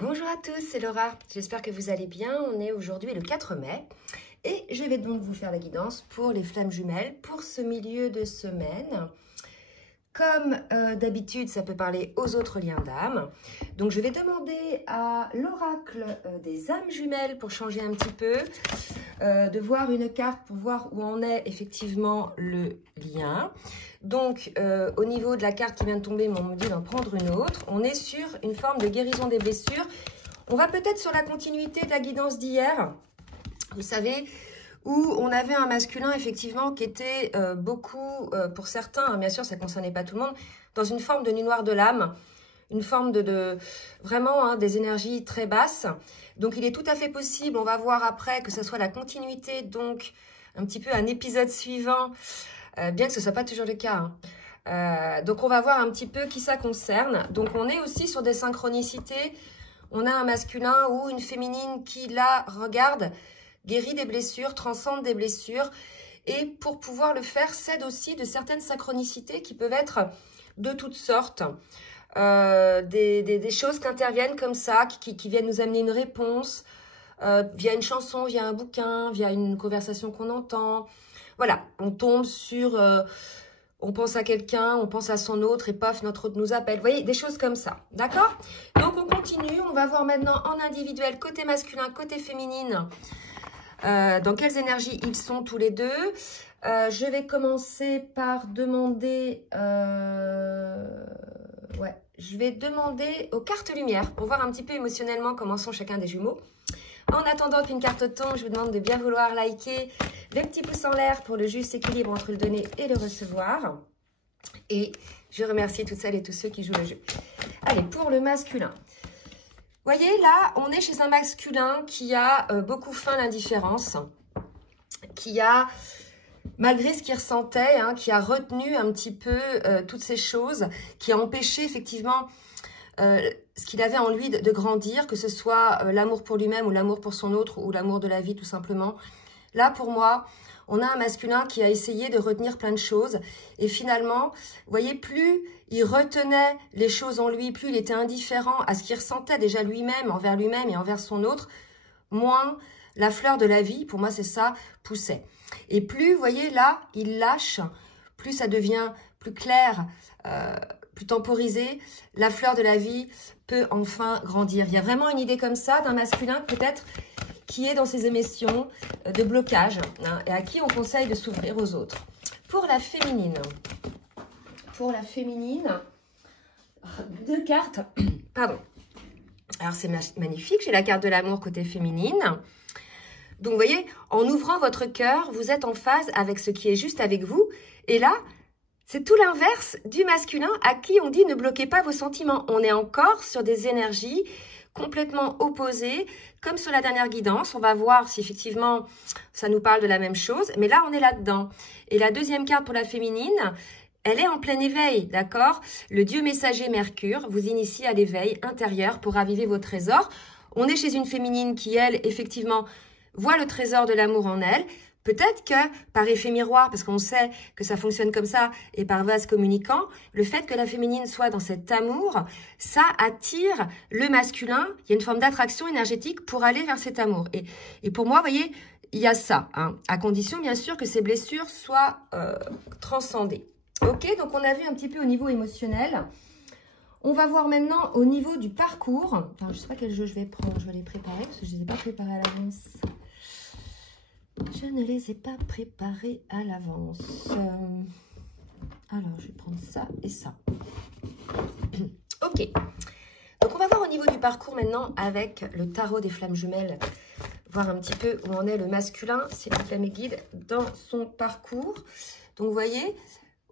Bonjour à tous, c'est Laura, j'espère que vous allez bien. On est aujourd'hui le 4 mai et je vais donc vous faire la guidance pour les flammes jumelles pour ce milieu de semaine. Comme d'habitude, ça peut parler aux autres liens d'âme. Donc je vais demander à l'oracle des âmes jumelles pour changer un petit peu, de voir une carte pour voir où en est effectivement le lien. Donc au niveau de la carte qui vient de tomber, on me dit d'en prendre une autre. On est sur une forme de guérison des blessures. On va peut-être sur la continuité de la guidance d'hier. Vous savez, où on avait un masculin, effectivement, qui était beaucoup, pour certains, hein, bien sûr, ça ne concernait pas tout le monde, dans une forme de nuit noire de l'âme, une forme de vraiment, hein, des énergies très basses. Donc, il est tout à fait possible, on va voir après, que ce soit la continuité, donc, un petit peu un épisode suivant, bien que ce ne soit pas toujours le cas. Hein. Donc, on va voir un petit peu qui ça concerne. Donc, on est aussi sur des synchronicités. On a un masculin ou une féminine qui, là, regarde, guérit des blessures, transcende des blessures. Et pour pouvoir le faire, s'aide aussi de certaines synchronicités qui peuvent être de toutes sortes. Des choses qui interviennent comme ça, qui viennent nous amener une réponse, via une chanson, via un bouquin, via une conversation qu'on entend. Voilà, on tombe sur... on pense à quelqu'un, on pense à son autre et paf, notre autre nous appelle. Vous voyez, des choses comme ça, d'accord? Donc, on continue. On va voir maintenant en individuel, côté masculin, côté féminine, dans quelles énergies ils sont tous les deux. Je vais commencer par demander... je vais demander aux cartes lumière pour voir un petit peu émotionnellement comment sont chacun des jumeaux. En attendant qu'une carte tombe, je vous demande de bien vouloir liker, les petits pouces en l'air pour le juste équilibre entre le donner et le recevoir. Et je remercie toutes celles et tous ceux qui jouent le jeu. Allez, pour le masculin. Vous voyez, là, on est chez un masculin qui a beaucoup feint l'indifférence, qui a, malgré ce qu'il ressentait, hein, qui a retenu un petit peu toutes ces choses, qui a empêché effectivement ce qu'il avait en lui de grandir, que ce soit l'amour pour lui-même ou l'amour pour son autre ou l'amour de la vie tout simplement. Là, pour moi, on a un masculin qui a essayé de retenir plein de choses. Et finalement, vous voyez, plus il retenait les choses en lui, plus il était indifférent à ce qu'il ressentait déjà lui-même, envers lui-même et envers son autre, moins la fleur de la vie, pour moi c'est ça, poussait. Et plus, vous voyez, là, il lâche, plus ça devient plus clair, plus temporisé, la fleur de la vie peut enfin grandir. Il y a vraiment une idée comme ça d'un masculin peut-être qui est dans ses émotions de blocage, hein, et à qui on conseille de s'ouvrir aux autres. Pour la féminine, deux cartes, pardon. Alors c'est magnifique, j'ai la carte de l'amour côté féminine. Donc vous voyez, en ouvrant votre cœur, vous êtes en phase avec ce qui est juste avec vous. Et là, c'est tout l'inverse du masculin à qui on dit ne bloquez pas vos sentiments. On est encore sur des énergies complètement opposées, comme sur la dernière guidance. On va voir si effectivement ça nous parle de la même chose. Mais là, on est là-dedans. Et la deuxième carte pour la féminine, elle est en plein éveil, d'accord? Le dieu messager Mercure vous initie à l'éveil intérieur pour raviver vos trésors. On est chez une féminine qui, elle, effectivement, voit le trésor de l'amour en elle. Peut-être que par effet miroir, parce qu'on sait que ça fonctionne comme ça, et par vase communicant, le fait que la féminine soit dans cet amour, ça attire le masculin. Il y a une forme d'attraction énergétique pour aller vers cet amour. Et pour moi, vous voyez, il y a ça, hein, à condition bien sûr que ces blessures soient transcendées. Ok, donc on a vu un petit peu au niveau émotionnel. On va voir maintenant au niveau du parcours. Alors, je ne sais pas quel jeu je vais prendre, je vais les préparer, parce que je ne les ai pas préparés à l'avance. Je ne les ai pas préparés à l'avance. Alors, je vais prendre ça et ça. Ok. Donc, on va voir au niveau du parcours maintenant avec le tarot des flammes jumelles. Voir un petit peu où en est le masculin, s'il vous plaît mes guides, dans son parcours. Donc, vous voyez,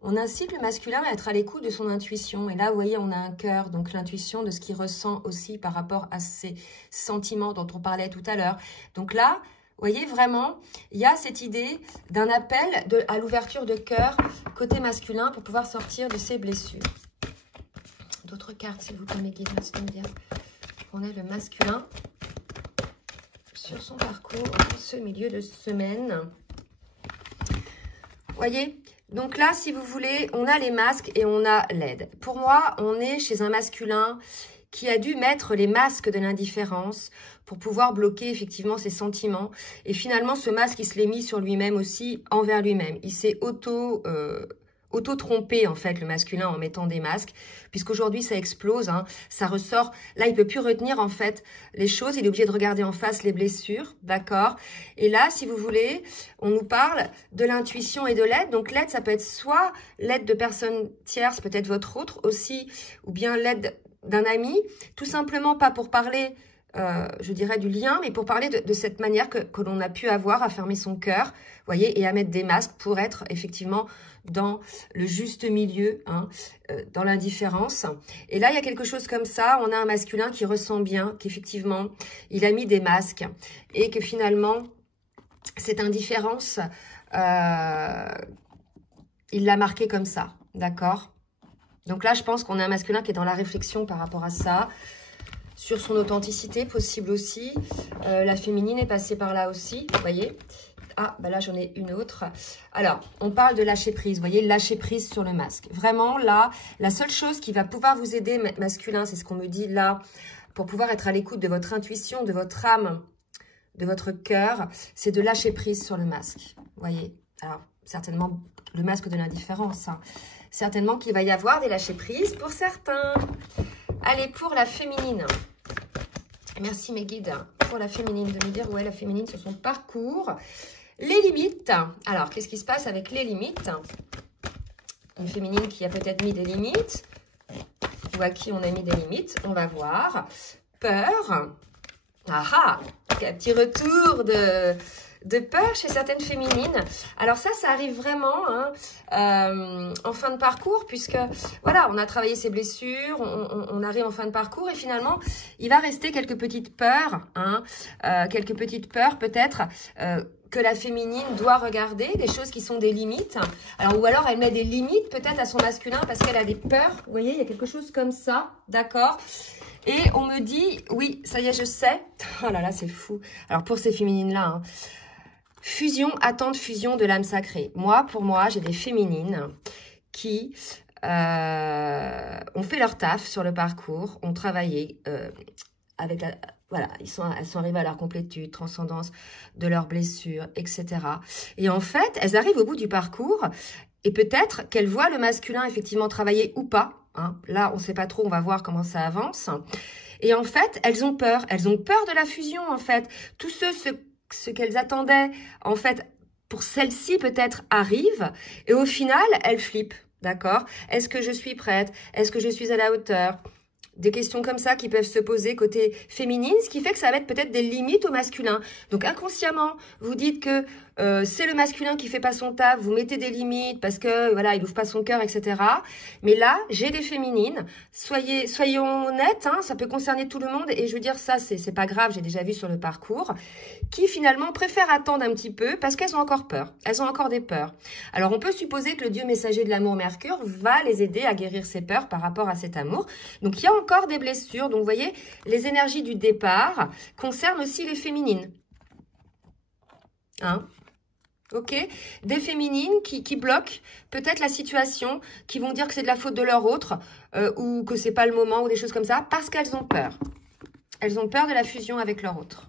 on incite le masculin à être à l'écoute de son intuition. Et là, vous voyez, on a un cœur, donc l'intuition de ce qu'il ressent aussi par rapport à ses sentiments dont on parlait tout à l'heure. Donc là, vous voyez, vraiment, il y a cette idée d'un appel à l'ouverture de cœur côté masculin pour pouvoir sortir de ses blessures. D'autres cartes, s'il vous plaît, mes guides, c'est me dire qu'on est le masculin sur son parcours, ce milieu de semaine. Vous voyez, donc là, si vous voulez, on a les masques et on a l'aide. Pour moi, on est chez un masculin qui a dû mettre les masques de l'indifférence pour pouvoir bloquer effectivement ses sentiments. Et finalement, ce masque, il se l'est mis sur lui-même aussi, envers lui-même. Il s'est auto-trompé, en fait, le masculin, en mettant des masques, puisqu'aujourd'hui, ça explose, hein, ça ressort. Là, il peut plus retenir, en fait, les choses. Il est obligé de regarder en face les blessures, d'accord? Et là, si vous voulez, on nous parle de l'intuition et de l'aide. Donc, l'aide, ça peut être soit l'aide de personnes tierces, peut-être votre autre aussi, ou bien l'aide d'un ami, tout simplement pas pour parler... je dirais du lien, mais pour parler de cette manière que l'on a pu avoir à fermer son cœur, voyez, et à mettre des masques pour être effectivement dans le juste milieu, hein, dans l'indifférence. Et là, il y a quelque chose comme ça, on a un masculin qui ressent bien qu'effectivement, il a mis des masques et que finalement, cette indifférence, il l'a marqué comme ça, d'accord? Donc là, je pense qu'on a un masculin qui est dans la réflexion par rapport à ça, sur son authenticité, possible aussi. La féminine est passée par là aussi, vous voyez. Ah, bah là, j'en ai une autre. Alors, on parle de lâcher prise, vous voyez, lâcher prise sur le masque. Vraiment, là, la seule chose qui va pouvoir vous aider, masculin, c'est ce qu'on me dit là, pour pouvoir être à l'écoute de votre intuition, de votre âme, de votre cœur, c'est de lâcher prise sur le masque, vous voyez. Alors, certainement, le masque de l'indifférence, hein. Certainement qu'il va y avoir des lâcher prises pour certains. Allez, pour la féminine. Merci mes guides pour la féminine, de me dire où est la féminine sur son parcours. Les limites. Alors, qu'est-ce qui se passe avec les limites? Une féminine qui a peut-être mis des limites, ou à qui on a mis des limites, on va voir. Peur. Ah ah, un petit retour de peur chez certaines féminines. Alors ça arrive vraiment hein, en fin de parcours, puisque voilà, on a travaillé ses blessures, on arrive en fin de parcours et finalement, il va rester quelques petites peurs, hein, quelques petites peurs peut-être que la féminine doit regarder, des choses qui sont des limites. Alors, ou alors elle met des limites peut-être à son masculin parce qu'elle a des peurs. Vous voyez, il y a quelque chose comme ça, d'accord? Et on me dit, oui, ça y est, je sais. Oh là là, c'est fou. Alors pour ces féminines-là, hein, fusion, attente, fusion de l'âme sacrée. Moi, pour moi, j'ai des féminines qui ont fait leur taf sur le parcours, ont travaillé avec la... Voilà, elles sont arrivées à leur complétude, transcendance de leurs blessures, etc. Et en fait, elles arrivent au bout du parcours et peut-être qu'elles voient le masculin effectivement travailler ou pas. Hein. Là, on ne sait pas trop, on va voir comment ça avance. Et en fait, elles ont peur de la fusion en fait. Tous ce qu'elles attendaient en fait pour celle-ci peut-être arrive et au final, elles flippent, d'accord? Est-ce que je suis prête? Est-ce que je suis à la hauteur? Des questions comme ça qui peuvent se poser côté féminine, ce qui fait que ça va être peut-être des limites au masculin. Donc inconsciemment, vous dites que c'est le masculin qui fait pas son taf, vous mettez des limites parce que voilà, il ouvre pas son cœur, etc. Mais là, j'ai des féminines. Soyons honnêtes, hein, ça peut concerner tout le monde. Et je veux dire, ça, c'est pas grave, j'ai déjà vu sur le parcours, qui finalement préfèrent attendre un petit peu parce qu'elles ont encore peur. Elles ont encore des peurs. Alors, on peut supposer que le dieu messager de l'amour Mercure va les aider à guérir ces peurs par rapport à cet amour. Donc, il y a encore des blessures. Donc, vous voyez, les énergies du départ concernent aussi les féminines. Hein? Ok, des féminines qui bloquent peut-être la situation, qui vont dire que c'est de la faute de leur autre ou que c'est pas le moment ou des choses comme ça parce qu'elles ont peur. Elles ont peur de la fusion avec leur autre.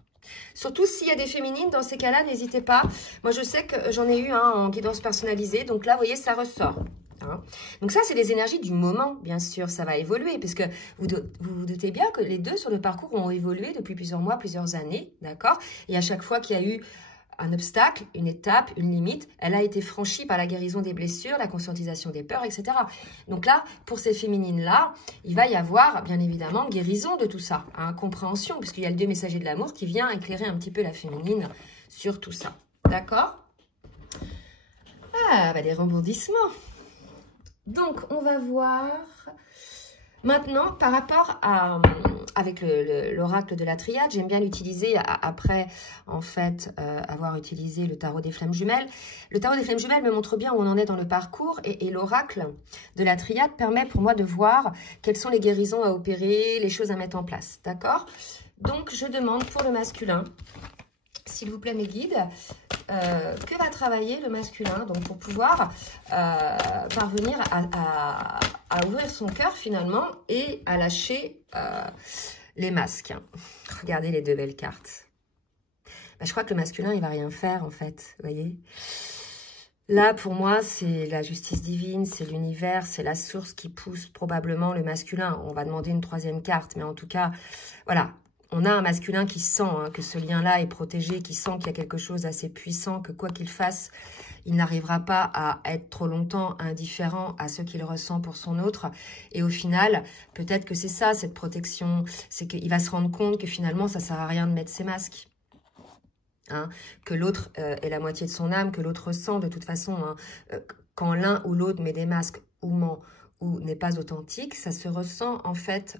Surtout s'il y a des féminines, dans ces cas-là, n'hésitez pas. Moi, je sais que j'en ai eu en guidance personnalisée, donc là, vous voyez, ça ressort. Hein. Donc ça, c'est les énergies du moment, bien sûr, ça va évoluer, puisque vous vous doutez bien que les deux sur le parcours ont évolué depuis plusieurs mois, plusieurs années, d'accord? Et à chaque fois qu'il y a eu un obstacle, une étape, une limite, elle a été franchie par la guérison des blessures, la conscientisation des peurs, etc. Donc là, pour ces féminines-là, il va y avoir, bien évidemment, guérison de tout ça, hein, compréhension, puisqu'il y a le dieu messager de l'amour qui vient éclairer un petit peu la féminine sur tout ça. D'accord? Ah, bah les rebondissements. Donc, on va voir maintenant par rapport à... avec l'oracle de la triade, j'aime bien l'utiliser après, en fait, avoir utilisé le tarot des flammes jumelles. Le tarot des flammes jumelles me montre bien où on en est dans le parcours et l'oracle de la triade permet pour moi de voir quelles sont les guérisons à opérer, les choses à mettre en place, d'accord? Donc, je demande pour le masculin, s'il vous plaît mes guides, que va travailler le masculin donc pour pouvoir parvenir à ouvrir son cœur finalement et à lâcher les masques. Regardez les deux belles cartes. Bah, je crois que le masculin, il va rien faire en fait, vous voyez. Là, pour moi, c'est la justice divine, c'est l'univers, c'est la source qui pousse probablement le masculin. On va demander une troisième carte, mais en tout cas, voilà. On a un masculin qui sent que ce lien-là est protégé, qui sent qu'il y a quelque chose d'assez puissant, que quoi qu'il fasse, il n'arrivera pas à être trop longtemps indifférent à ce qu'il ressent pour son autre. Et au final, peut-être que c'est ça, cette protection, c'est qu'il va se rendre compte que finalement, ça ne sert à rien de mettre ses masques. Hein, que l'autre est la moitié de son âme, que l'autre ressent de toute façon. Quand l'un ou l'autre met des masques ou ment, ou n'est pas authentique, ça se ressent en fait,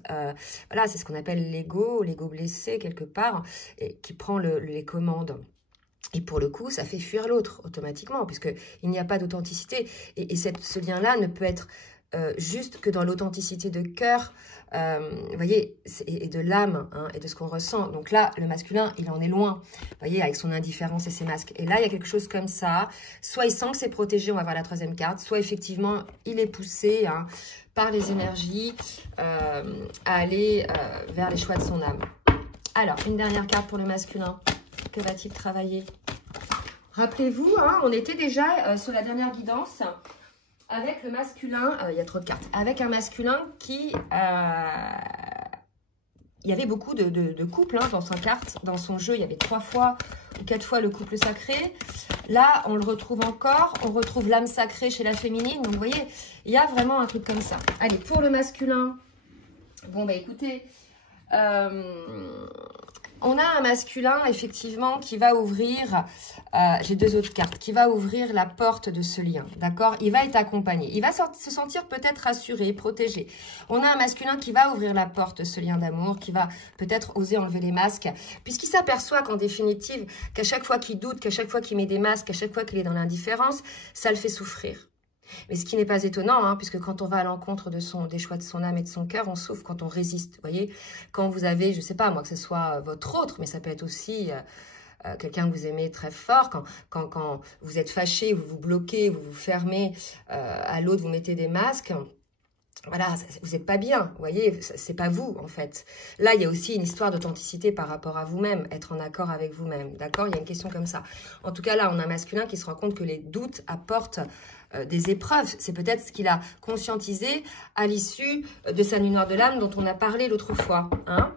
voilà, c'est ce qu'on appelle l'ego blessé quelque part, et qui prend les commandes. Et pour le coup, ça fait fuir l'autre automatiquement, puisqu'il n'y a pas d'authenticité. Et ce lien-là ne peut être juste que dans l'authenticité de cœur, vous voyez, et de l'âme, hein, et de ce qu'on ressent. Donc là, le masculin, il en est loin, vous voyez, avec son indifférence et ses masques. Et là, il y a quelque chose comme ça. Soit il sent que c'est protégé, on va voir la troisième carte, soit effectivement, il est poussé hein, par les énergies à aller vers les choix de son âme. Alors, une dernière carte pour le masculin. Que va-t-il travailler? Rappelez-vous, hein, on était déjà sur la dernière guidance avec le masculin, il y a trop de cartes, avec un masculin qui, il y avait beaucoup de couples hein, dans sa carte, dans son jeu, il y avait 3 fois ou 4 fois le couple sacré. Là, on le retrouve encore, on retrouve l'âme sacrée chez la féminine, donc vous voyez, il y a vraiment un truc comme ça. Allez, pour le masculin, bon bah écoutez, on a un masculin, effectivement, qui va ouvrir, j'ai 2 autres cartes, qui va ouvrir la porte de ce lien, d'accord? Il va être accompagné, il va se sentir peut-être rassuré, protégé. On a un masculin qui va ouvrir la porte de ce lien d'amour, qui va peut-être oser enlever les masques, puisqu'il s'aperçoit qu'en définitive, qu'à chaque fois qu'il doute, qu'à chaque fois qu'il met des masques, à chaque fois qu'il est dans l'indifférence, ça le fait souffrir. Mais ce qui n'est pas étonnant, hein, puisque quand on va à l'encontre des choix de son âme et de son cœur, on souffre quand on résiste. Vous voyez, quand vous avez, je ne sais pas moi, que ce soit votre autre, mais ça peut être aussi quelqu'un que vous aimez très fort, quand vous êtes fâché, vous vous bloquez, vous vous fermez à l'autre, vous mettez des masques. Voilà, vous n'êtes pas bien, vous voyez, c'est pas vous en fait. Là, il y a aussi une histoire d'authenticité par rapport à vous-même, être en accord avec vous-même, d'accord? Il y a une question comme ça. En tout cas, là, on a un masculin qui se rend compte que les doutes apportent des épreuves. C'est peut-être ce qu'il a conscientisé à l'issue de sa nuit noire de l'âme dont on a parlé l'autre fois. Hein?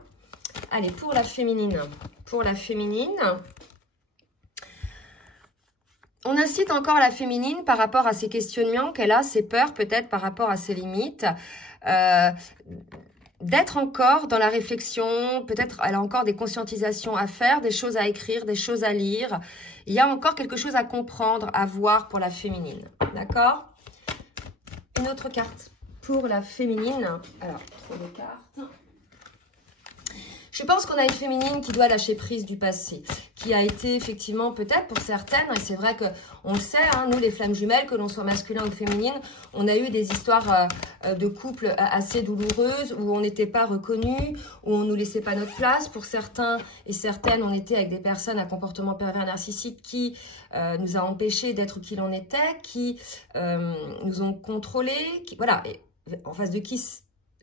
Allez, pour la féminine. Pour la féminine, on incite encore la féminine par rapport à ses questionnements qu'elle a, ses peurs peut-être par rapport à ses limites, d'être encore dans la réflexion, peut-être elle a encore des conscientisations à faire, des choses à écrire, des choses à lire. Il y a encore quelque chose à comprendre, à voir pour la féminine, d'accord? Une autre carte pour la féminine. Alors, 3 cartes. Je pense qu'on a une féminine qui doit lâcher prise du passé, qui a été effectivement peut-être pour certaines, et c'est vrai qu'on le sait, hein, nous les flammes jumelles, que l'on soit masculin ou féminine, on a eu des histoires de couples assez douloureuses où on n'était pas reconnus, où on ne nous laissait pas notre place. Pour certains et certaines, on était avec des personnes à comportement pervers narcissique qui nous a empêchés d'être qui l'on était, qui nous ont contrôlés, voilà, et en face de qui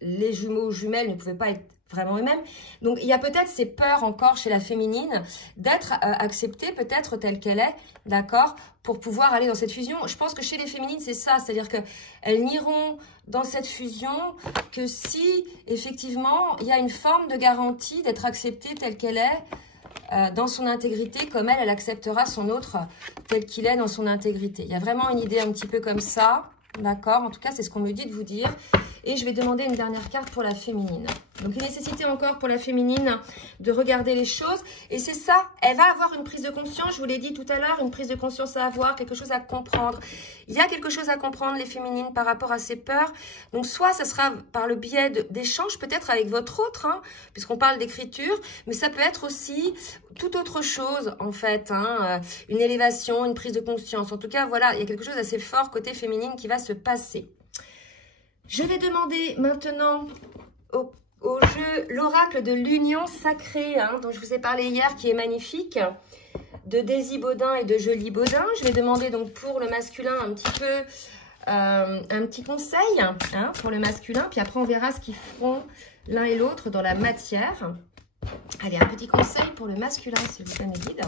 les jumeaux jumelles ne pouvaient pas être vraiment eux-mêmes. Donc, il y a peut-être ces peurs encore chez la féminine d'être acceptée peut-être telle qu'elle est, d'accord, pour pouvoir aller dans cette fusion. Je pense que chez les féminines, c'est ça, c'est-à-dire qu'elles n'iront dans cette fusion que si, effectivement, il y a une forme de garantie d'être acceptée telle qu'elle est, dans son intégrité, comme elle acceptera son autre tel qu'il est dans son intégrité. Il y a vraiment une idée un petit peu comme ça, d'accord? En tout cas, c'est ce qu'on me dit de vous dire. Et je vais demander une dernière carte pour la féminine. Donc, une nécessité encore pour la féminine de regarder les choses. Et c'est ça, elle va avoir une prise de conscience, je vous l'ai dit tout à l'heure, une prise de conscience à avoir, quelque chose à comprendre. Il y a quelque chose à comprendre, les féminines, par rapport à ces peurs. Donc, soit ça sera par le biais d'échanges, peut-être avec votre autre, hein, puisqu'on parle d'écriture, mais ça peut être aussi toute autre chose, en fait, hein, une élévation, une prise de conscience. En tout cas, voilà, il y a quelque chose d'assez fort côté féminine qui va se passer. Je vais demander maintenant au jeu l'oracle de l'union sacrée, hein, dont je vous ai parlé hier, qui est magnifique, de Daisy Baudin et de Jolie Baudin. Je vais demander donc pour le masculin un petit peu un petit conseil hein, pour le masculin. Puis après, on verra ce qu'ils feront l'un et l'autre dans la matière. Allez, un petit conseil pour le masculin, s'il vous plaît, mes guides.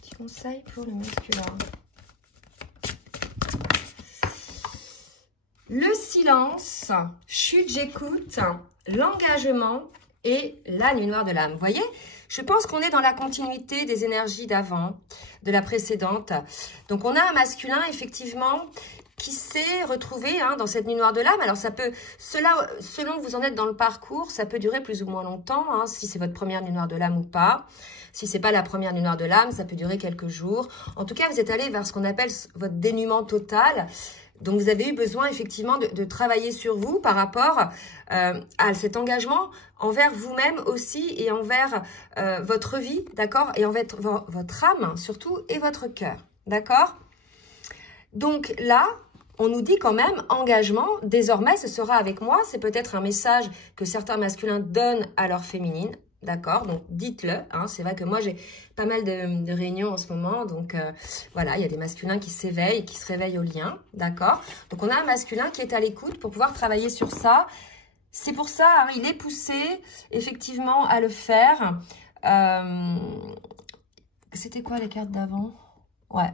Petit conseil pour le masculin. Le silence, chute, j'écoute, l'engagement et la nuit noire de l'âme. Vous voyez, je pense qu'on est dans la continuité des énergies d'avant, de la précédente. Donc, on a un masculin, effectivement, qui s'est retrouvé hein, dans cette nuit noire de l'âme. Alors, ça peut, selon où vous en êtes dans le parcours, ça peut durer plus ou moins longtemps, hein, si c'est votre première nuit noire de l'âme ou pas. Si c'est pas la première nuit noire de l'âme, ça peut durer quelques jours. En tout cas, vous êtes allé vers ce qu'on appelle votre dénuement total. Donc, vous avez eu besoin, effectivement, de travailler sur vous par rapport à cet engagement envers vous-même aussi et envers votre vie, d'accord? Et envers votre âme, surtout, et votre cœur, d'accord? Donc, là, on nous dit quand même, engagement, désormais, ce sera avec moi. C'est peut-être un message que certains masculins donnent à leur féminine. D'accord, donc dites-le, hein. C'est vrai que moi j'ai pas mal de réunions en ce moment, donc voilà, il y a des masculins qui s'éveillent, qui se réveillent au lien, d'accord. Donc on a un masculin qui est à l'écoute pour pouvoir travailler sur ça. C'est pour ça, hein, il est poussé effectivement à le faire. C'était quoi les cartes d'avant? Ouais.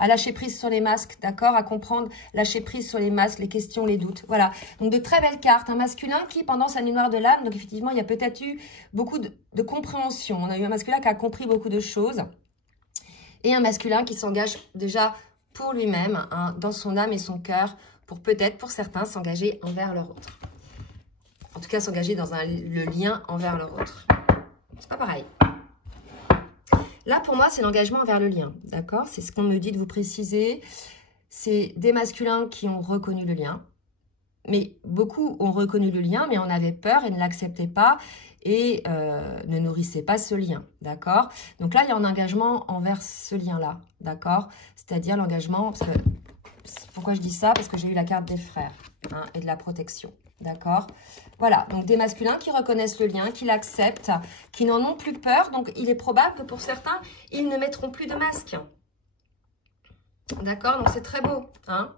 À lâcher prise sur les masques, d'accord? À comprendre, lâcher prise sur les masques, les questions, les doutes. Voilà. Donc, de très belles cartes. Un masculin qui, pendant sa nuit noire de l'âme, donc effectivement, il y a peut-être eu beaucoup de compréhension. On a eu un masculin qui a compris beaucoup de choses. Et un masculin qui s'engage déjà pour lui-même, hein, dans son âme et son cœur, pour peut-être, pour certains, s'engager envers leur autre. En tout cas, s'engager dans le lien envers leur autre. C'est pas pareil. Là, pour moi, c'est l'engagement envers le lien, d'accord? C'est ce qu'on me dit de vous préciser. C'est des masculins qui ont reconnu le lien. Mais beaucoup ont reconnu le lien, mais en avaient peur et ne l'acceptaient pas et ne nourrissaient pas ce lien, d'accord? Donc là, il y a un engagement envers ce lien-là, d'accord? C'est-à-dire l'engagement... Pourquoi je dis ça? Parce que j'ai eu la carte des frères hein, et de la protection. D'accord? Voilà, donc des masculins qui reconnaissent le lien, qui l'acceptent, qui n'en ont plus peur. Donc, il est probable que pour certains, ils ne mettront plus de masque. D'accord? Donc, c'est très beau. Hein?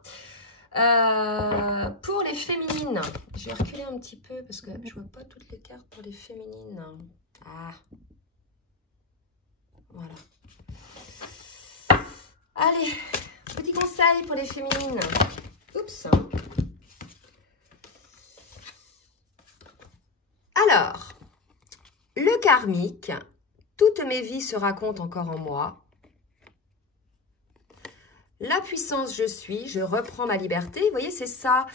Pour les féminines, je vais reculer un petit peu parce que je ne vois pas toutes les cartes pour les féminines. Ah. Voilà. Allez, petit conseil pour les féminines. Oups. Alors, le karmique, toutes mes vies se racontent encore en moi. La puissance je suis, je reprends ma liberté. Vous voyez, c'est ça.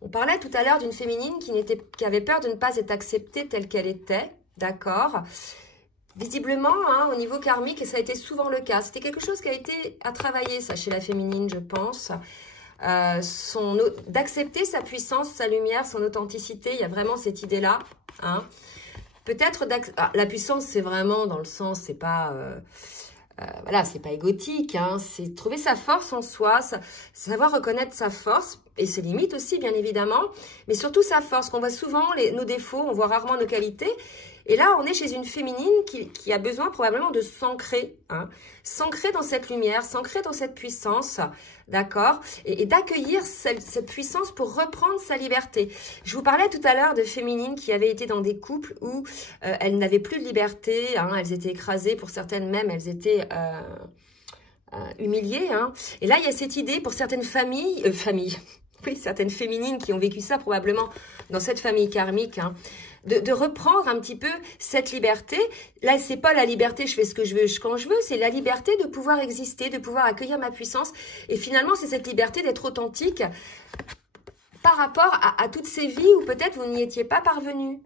On parlait tout à l'heure d'une féminine qui avait peur de ne pas être acceptée telle qu'elle était. D'accord? Visiblement, hein, au niveau karmique, et ça a été souvent le cas. C'était quelque chose qui a été à travailler, ça, chez la féminine, je pense. D'accepter sa puissance, sa lumière, son authenticité. Il y a vraiment cette idée-là. Hein. Peut-être la puissance, c'est vraiment dans le sens, c'est pas... voilà, c'est pas égotique, hein, c'est trouver sa force en soi, savoir reconnaître sa force et ses limites aussi, bien évidemment, mais surtout sa force, qu'on voit souvent nos défauts, on voit rarement nos qualités. Et là, on est chez une féminine qui a besoin probablement de s'ancrer, hein, s'ancrer dans cette lumière, s'ancrer dans cette puissance, d'accord, et d'accueillir cette puissance pour reprendre sa liberté. Je vous parlais tout à l'heure de féminines qui avaient été dans des couples où elles n'avaient plus de liberté, hein, elles étaient écrasées, pour certaines même, elles étaient humiliées. Hein. Et là, il y a cette idée pour certaines oui, certaines féminines qui ont vécu ça probablement dans cette famille karmique, hein, de reprendre un petit peu cette liberté. Là, c'est pas la liberté, je fais ce que je veux quand je veux, c'est la liberté de pouvoir exister, de pouvoir accueillir ma puissance. Et finalement, c'est cette liberté d'être authentique par rapport à toutes ces vies où peut-être vous n'y étiez pas parvenu.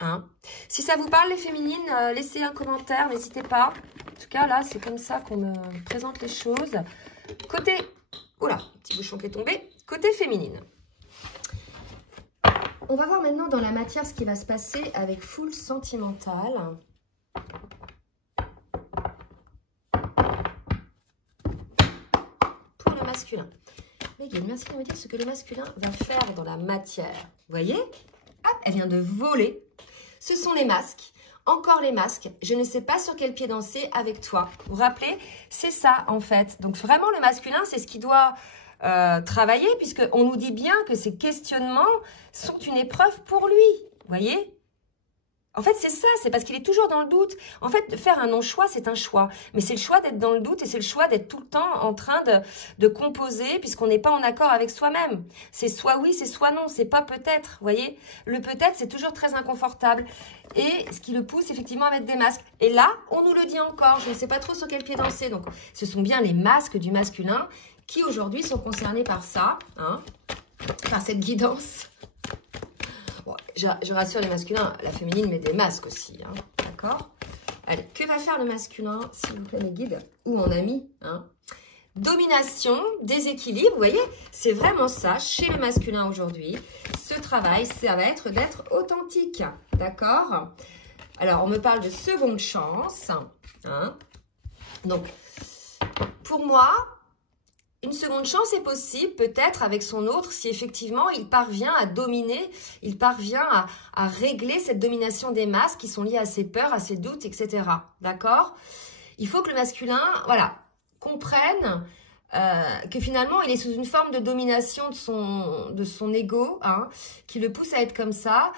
Hein? Si ça vous parle, les féminines, laissez un commentaire, n'hésitez pas. En tout cas, là, c'est comme ça qu'on me présente les choses. Côté... Oula, petit bouchon qui est tombé. Côté féminine. On va voir maintenant dans la matière ce qui va se passer avec Foule Sentimentale. Pour le masculin. Megan, merci de me dire ce que le masculin va faire dans la matière. Vous voyez? Hop, elle vient de voler. Ce sont les masques. encore les masques. Je ne sais pas sur quel pied danser avec toi. Vous vous rappelez? C'est ça, en fait. Donc, vraiment, le masculin, c'est ce qui doit travailler, puisqu'on nous dit bien que ces questionnements sont une épreuve pour lui. Vous voyez? En fait, c'est ça, c'est parce qu'il est toujours dans le doute. En fait, faire un non-choix, c'est un choix. Mais c'est le choix d'être dans le doute et c'est le choix d'être tout le temps en train de composer puisqu'on n'est pas en accord avec soi-même. C'est soit oui, c'est soit non, c'est pas peut-être, vous voyez. Le peut-être, c'est toujours très inconfortable. Et ce qui le pousse effectivement à mettre des masques. Et là, on nous le dit encore, je ne sais pas trop sur quel pied danser. Donc, ce sont bien les masques du masculin qui aujourd'hui sont concernés par ça, hein, par cette guidance. Bon, je rassure les masculins, la féminine met des masques aussi, hein, d'accord? Allez, que va faire le masculin, s'il vous plaît, mes guides, ou mon ami, hein? Domination, déséquilibre, vous voyez, c'est vraiment ça, chez le masculin aujourd'hui. Ce travail, ça va être d'être authentique, d'accord? Alors, on me parle de seconde chance, hein? Donc, pour moi, une seconde chance est possible, peut-être avec son autre, si effectivement il parvient à dominer, il parvient à régler cette domination des masques qui sont liés à ses peurs, à ses doutes, etc. D'accord? Il faut que le masculin, voilà, comprenne que finalement il est sous une forme de domination de son ego, hein, qui le pousse à être comme ça.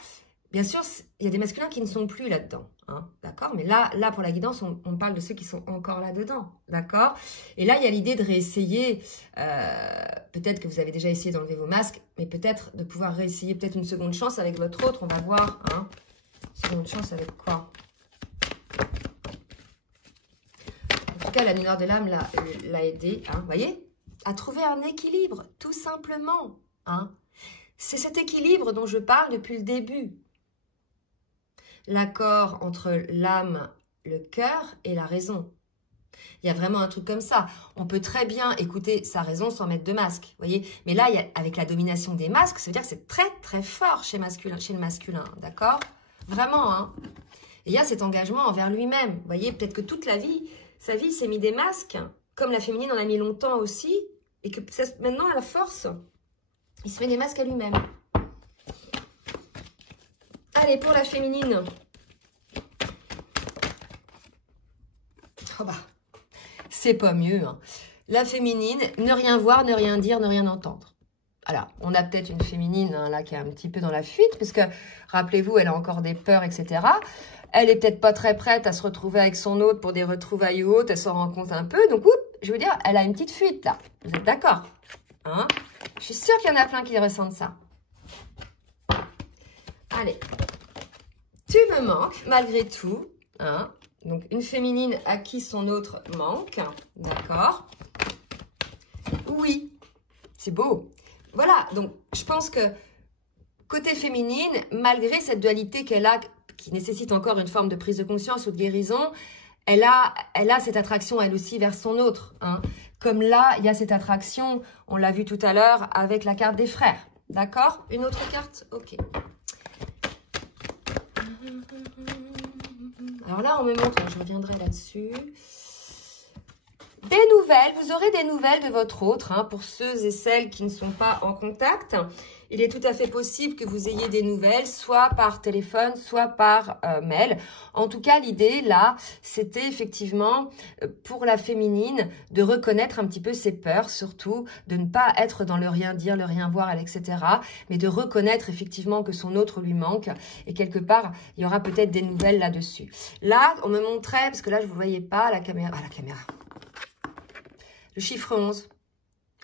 Bien sûr, il y a des masculins qui ne sont plus là-dedans, hein, d'accord? Mais là, pour la guidance, on parle de ceux qui sont encore là-dedans, d'accord? Et là, il y a l'idée de réessayer, peut-être que vous avez déjà essayé d'enlever vos masques, mais peut-être de pouvoir réessayer peut-être une seconde chance avec votre autre, on va voir, hein? Seconde chance avec quoi? En tout cas, la lumière de l'âme l'a aidé, hein, vous voyez? À trouver un équilibre, tout simplement, hein? C'est cet équilibre dont je parle depuis le début. L'accord entre l'âme, le cœur et la raison. Il y a vraiment un truc comme ça. On peut très bien écouter sa raison sans mettre de masque, vous voyez. Mais là, avec la domination des masques, ça veut dire que c'est très, très fort chez le masculin, d'accord? Vraiment, hein. Et il y a cet engagement envers lui-même. Vous voyez, peut-être que toute la vie, sa vie, il s'est mis des masques, comme la féminine en a mis longtemps aussi, et que maintenant, à la force, il se met des masques à lui-même. Allez, pour la féminine. Oh bah, c'est pas mieux, hein. La féminine, ne rien voir, ne rien dire, ne rien entendre. Alors, on a peut-être une féminine, hein, là, qui est un petit peu dans la fuite, parce que, rappelez-vous, elle a encore des peurs, etc. Elle est peut-être pas très prête à se retrouver avec son autre pour des retrouvailles ou autres, elle s'en rend compte un peu. Donc, je veux dire, elle a une petite fuite, là. Vous êtes d'accord, hein? Je suis sûre qu'il y en a plein qui ressentent ça. Allez. Tu me manques, malgré tout, hein? Donc, une féminine à qui son autre manque, d'accord? Oui, c'est beau. Voilà, donc, je pense que côté féminine, malgré cette dualité qu'elle a, qui nécessite encore une forme de prise de conscience ou de guérison, elle a cette attraction, elle aussi, vers son autre, hein? Comme là, il y a cette attraction, on l'a vu tout à l'heure, avec la carte des frères, d'accord? Une autre carte? Ok. Alors là, on me montre, je reviendrai là-dessus. Des nouvelles, vous aurez des nouvelles de votre autre, hein, pour ceux et celles qui ne sont pas en contact. Il est tout à fait possible que vous ayez des nouvelles, soit par téléphone, soit par mail. En tout cas, l'idée, là, c'était effectivement, pour la féminine, de reconnaître un petit peu ses peurs, surtout, de ne pas être dans le rien dire, le rien voir, etc., mais de reconnaître effectivement que son autre lui manque. Et quelque part, il y aura peut-être des nouvelles là-dessus. Là, on me montrait, parce que là, je ne vous voyais pas à la caméra. Ah, la caméra. Le chiffre 11,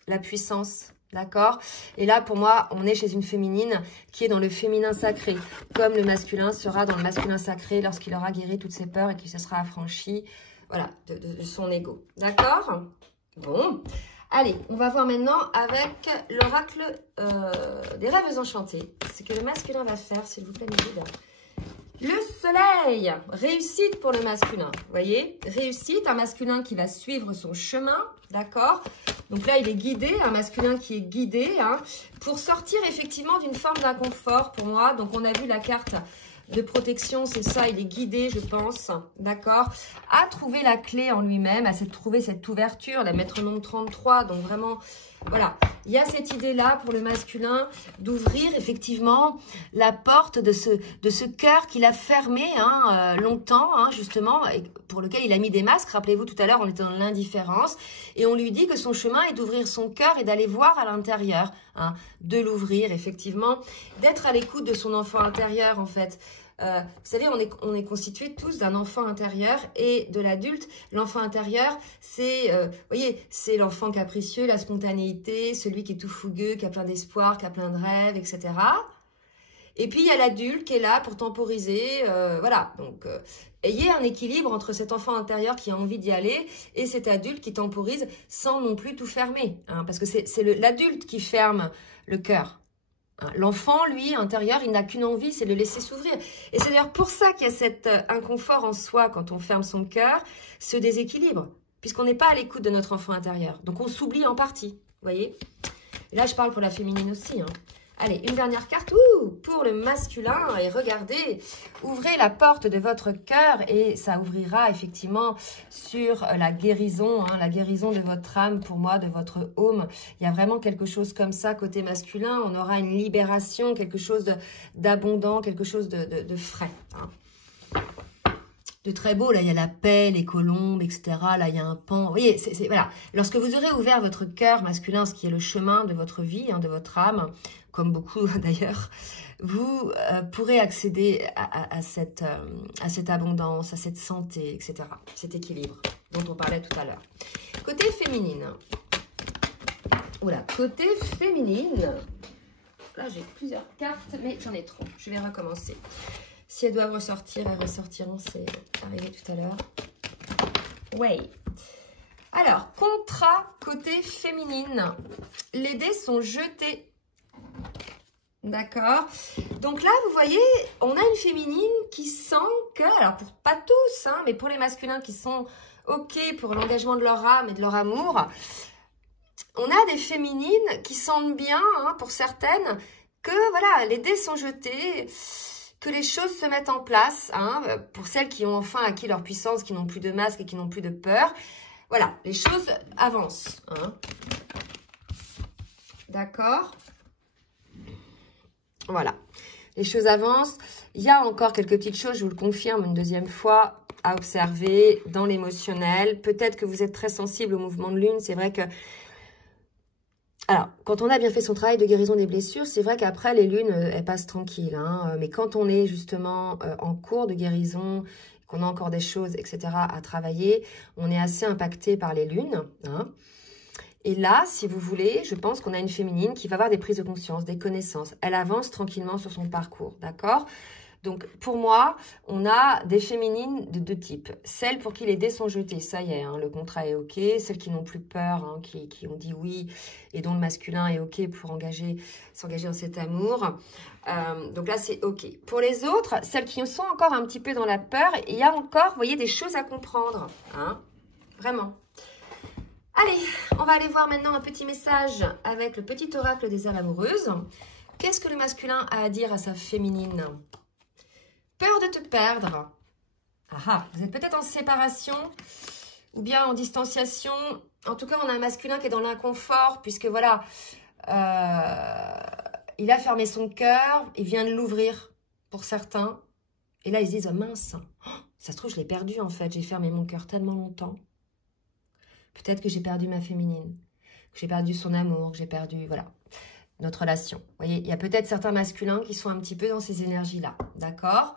la puissance. D'accord? Et là, pour moi, on est chez une féminine qui est dans le féminin sacré, comme le masculin sera dans le masculin sacré lorsqu'il aura guéri toutes ses peurs et qu'il se sera affranchi, voilà, de son ego. D'accord? Bon. Allez, on va voir maintenant avec l'oracle des rêves enchantés. Ce que le masculin va faire, s'il vous plaît, mes guides. Le soleil, réussite pour le masculin, vous voyez, réussite, un masculin qui va suivre son chemin, d'accord? Donc là, il est guidé, un masculin qui est guidé, hein, pour sortir effectivement d'une forme d'inconfort pour moi. Donc on a vu la carte de protection, c'est ça, il est guidé, je pense, d'accord? À trouver la clé en lui-même, à trouver cette ouverture, la metronome 33, donc vraiment voilà, il y a cette idée-là pour le masculin d'ouvrir effectivement la porte de ce cœur qu'il a fermé longtemps, justement, et pour lequel il a mis des masques. Rappelez-vous, tout à l'heure, on était dans l'indifférence. Et on lui dit que son chemin est d'ouvrir son cœur et d'aller voir à l'intérieur, de l'ouvrir, effectivement, d'être à l'écoute de son enfant intérieur, en fait. Vous savez, on est constitué tous d'un enfant intérieur et de l'adulte. L'enfant intérieur, c'est, voyez, c'est l'enfant capricieux, la spontanéité, celui qui est tout fougueux, qui a plein d'espoir, qui a plein de rêves, etc. Et puis, il y a l'adulte qui est là pour temporiser, voilà. Donc, ayez un équilibre entre cet enfant intérieur qui a envie d'y aller et cet adulte qui temporise sans non plus tout fermer. Parce que c'est l'adulte qui ferme le cœur. L'enfant, lui, intérieur, il n'a qu'une envie, c'est de le laisser s'ouvrir. Et c'est d'ailleurs pour ça qu'il y a cet inconfort en soi quand on ferme son cœur, ce déséquilibre, puisqu'on n'est pas à l'écoute de notre enfant intérieur. Donc, on s'oublie en partie, vous voyez. Et là, je parle pour la féminine aussi. Allez, une dernière carte pour le masculin. Et regardez, ouvrez la porte de votre cœur et ça ouvrira effectivement sur la guérison de votre âme, pour moi, de votre home. Il y a vraiment quelque chose comme ça côté masculin. On aura une libération, quelque chose d'abondant, quelque chose de frais. De très beau, là il y a la paix, les colombes, etc. Là il y a un pan. Vous voyez, voilà. Lorsque vous aurez ouvert votre cœur masculin, ce qui est le chemin de votre vie, de votre âme, comme beaucoup d'ailleurs, vous pourrez accéder à cette abondance, à cette santé, etc. Cet équilibre dont on parlait tout à l'heure. Côté féminine. Voilà, côté féminine. Là j'ai plusieurs cartes, mais j'en ai trop. Je vais recommencer. Si elles doivent ressortir, elles ressortiront. C'est arrivé tout à l'heure. Ouais. Alors, contrat côté féminine. Les dés sont jetés. D'accord. Donc là, vous voyez, on a une féminine qui sent que, alors pour pas tous, mais pour les masculins qui sont OK pour l'engagement de leur âme et de leur amour, on a des féminines qui sentent bien, pour certaines, que voilà, les dés sont jetés, que les choses se mettent en place, pour celles qui ont enfin acquis leur puissance, qui n'ont plus de masque et qui n'ont plus de peur. Voilà, les choses avancent. D'accord ? Voilà, les choses avancent. Il y a encore quelques petites choses, je vous le confirme une deuxième fois, à observer dans l'émotionnel. Peut-être que vous êtes très sensible au mouvement de lune. C'est vrai que... Alors, quand on a bien fait son travail de guérison des blessures, c'est vrai qu'après, les lunes, elles passent tranquilles. Mais quand on est justement en cours de guérison, qu'on a encore des choses, etc. à travailler, on est assez impacté par les lunes. Et là, si vous voulez, je pense qu'on a une féminine qui va avoir des prises de conscience, des connaissances. Elle avance tranquillement sur son parcours, d'accord ? Donc, pour moi, on a des féminines de deux types. Celles pour qui les dés sont jetés, ça y est, le contrat est OK. Celles qui n'ont plus peur, qui ont dit oui et dont le masculin est OK pour s'engager dans cet amour. Donc là, c'est OK. Pour les autres, celles qui sont encore un petit peu dans la peur, il y a encore, vous voyez, des choses à comprendre. Vraiment. Allez, on va aller voir maintenant un petit message avec le petit oracle des âmes amoureuses. Qu'est-ce que le masculin a à dire à sa féminine ? Peur de te perdre. Vous êtes peut-être en séparation ou bien en distanciation. En tout cas, on a un masculin qui est dans l'inconfort puisque voilà, il a fermé son cœur, il vient de l'ouvrir pour certains. Et là, ils se disent, oh, mince, ça se trouve, je l'ai perdu en fait. J'ai fermé mon cœur tellement longtemps. Peut-être que j'ai perdu ma féminine, que j'ai perdu son amour, que j'ai perdu, voilà, notre relation. Vous voyez, il y a peut-être certains masculins qui sont un petit peu dans ces énergies-là, d'accord ?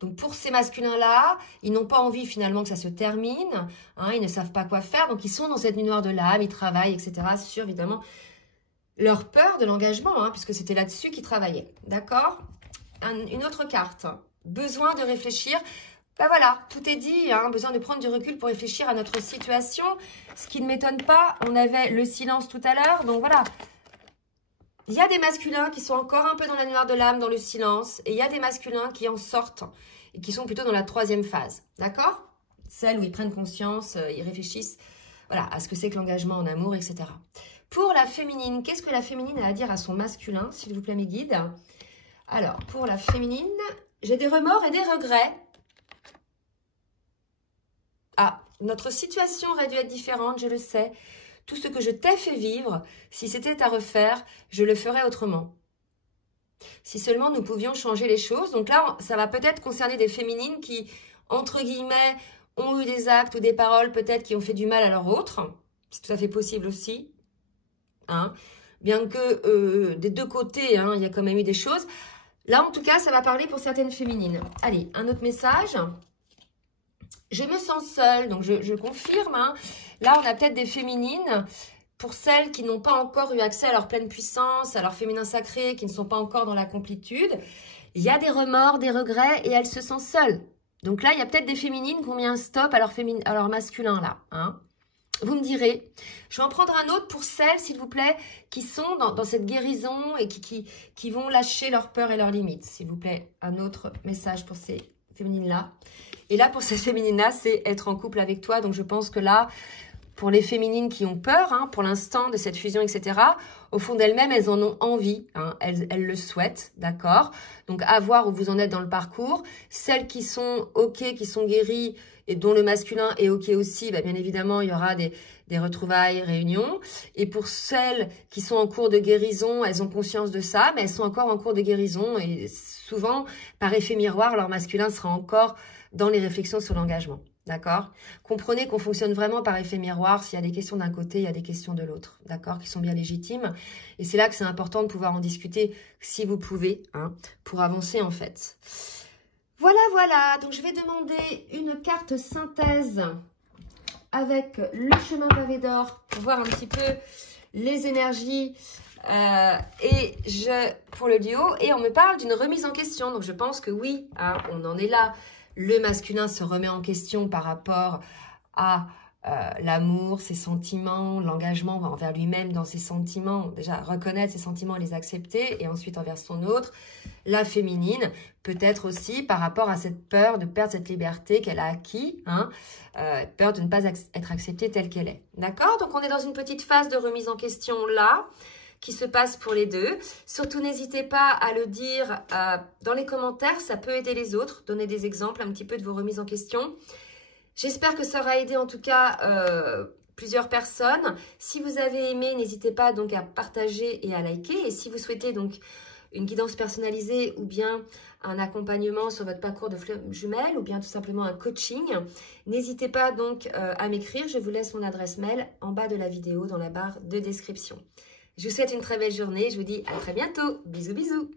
Donc, pour ces masculins-là, ils n'ont pas envie finalement que ça se termine, ils ne savent pas quoi faire, donc ils sont dans cette nuit noire de l'âme, ils travaillent, etc., sur, évidemment, leur peur de l'engagement, puisque c'était là-dessus qu'ils travaillaient, d'accord ? Une autre carte, besoin de réfléchir. Ben voilà, tout est dit, besoin de prendre du recul pour réfléchir à notre situation. Ce qui ne m'étonne pas, on avait le silence tout à l'heure, donc voilà. Il y a des masculins qui sont encore un peu dans la noire de l'âme, dans le silence, et il y a des masculins qui en sortent et qui sont plutôt dans la troisième phase, d'accord? Celle où ils prennent conscience, ils réfléchissent, voilà, à ce que c'est que l'engagement en amour, etc. Pour la féminine, qu'est-ce que la féminine a à dire à son masculin, s'il vous plaît mes guides? Alors, pour la féminine, j'ai des remords et des regrets. Notre situation aurait dû être différente, je le sais. Tout ce que je t'ai fait vivre, si c'était à refaire, je le ferais autrement. Si seulement nous pouvions changer les choses. Donc là, ça va peut-être concerner des féminines qui, entre guillemets, ont eu des actes ou des paroles peut-être qui ont fait du mal à leur autre. C'est tout à fait possible aussi. Hein. Bien que des deux côtés, hein, il y a quand même eu des choses. Là, en tout cas, ça va parler pour certaines féminines. Allez, un autre message. Je me sens seule, donc je confirme. Hein. Là, on a peut-être des féminines, pour celles qui n'ont pas encore eu accès à leur pleine puissance, à leur féminin sacré, qui ne sont pas encore dans la complétude. Il y a des remords, des regrets, et elles se sentent seules. Donc là, il y a peut-être des féminines qui ont mis un stop à leur masculin, là. Hein. Vous me direz, je vais en prendre un autre pour celles, s'il vous plaît, qui sont dans cette guérison et qui vont lâcher leurs peurs et leurs limites. S'il vous plaît, un autre message pour ces féminines-là. Et là, pour ces féminines-là, c'est être en couple avec toi. Donc, je pense que là, pour les féminines qui ont peur, hein, pour l'instant, de cette fusion, etc., au fond d'elles-mêmes, elles en ont envie. Hein, elles le souhaitent, d'accord? Donc, à voir où vous en êtes dans le parcours. Celles qui sont OK, qui sont guéries et dont le masculin est OK aussi, bah, bien évidemment, il y aura des retrouvailles, réunions. Et pour celles qui sont en cours de guérison, elles ont conscience de ça, mais elles sont encore en cours de guérison. Et souvent, par effet miroir, leur masculin sera encore dans les réflexions sur l'engagement. D'accord? Comprenez qu'on fonctionne vraiment par effet miroir. S'il y a des questions d'un côté, il y a des questions de l'autre. D'accord? Qui sont bien légitimes. Et c'est là que c'est important de pouvoir en discuter si vous pouvez, hein, pour avancer en fait. Voilà, voilà. Donc, je vais demander une carte synthèse avec le chemin pavé d'or pour voir un petit peu les énergies pour le duo. Et on me parle d'une remise en question. Donc, je pense que oui, hein, on en est là. Le masculin se remet en question par rapport à l'amour, ses sentiments, l'engagement envers lui-même dans ses sentiments. Déjà, reconnaître ses sentiments et les accepter. Et ensuite, envers son autre. La féminine, peut-être aussi par rapport à cette peur de perdre cette liberté qu'elle a acquis. Hein, peur de ne pas être acceptée telle qu'elle est. D'accord? Donc, on est dans une petite phase de remise en question là, qui se passe pour les deux. Surtout, n'hésitez pas à le dire dans les commentaires. Ça peut aider les autres. Donnez des exemples un petit peu de vos remises en question. J'espère que ça aura aidé en tout cas plusieurs personnes. Si vous avez aimé, n'hésitez pas donc à partager et à liker. Et si vous souhaitez donc une guidance personnalisée ou bien un accompagnement sur votre parcours de flamme jumelle ou bien tout simplement un coaching, n'hésitez pas donc à m'écrire. Je vous laisse mon adresse mail en bas de la vidéo dans la barre de description. Je vous souhaite une très belle journée. Je vous dis à très bientôt. Bisous, bisous.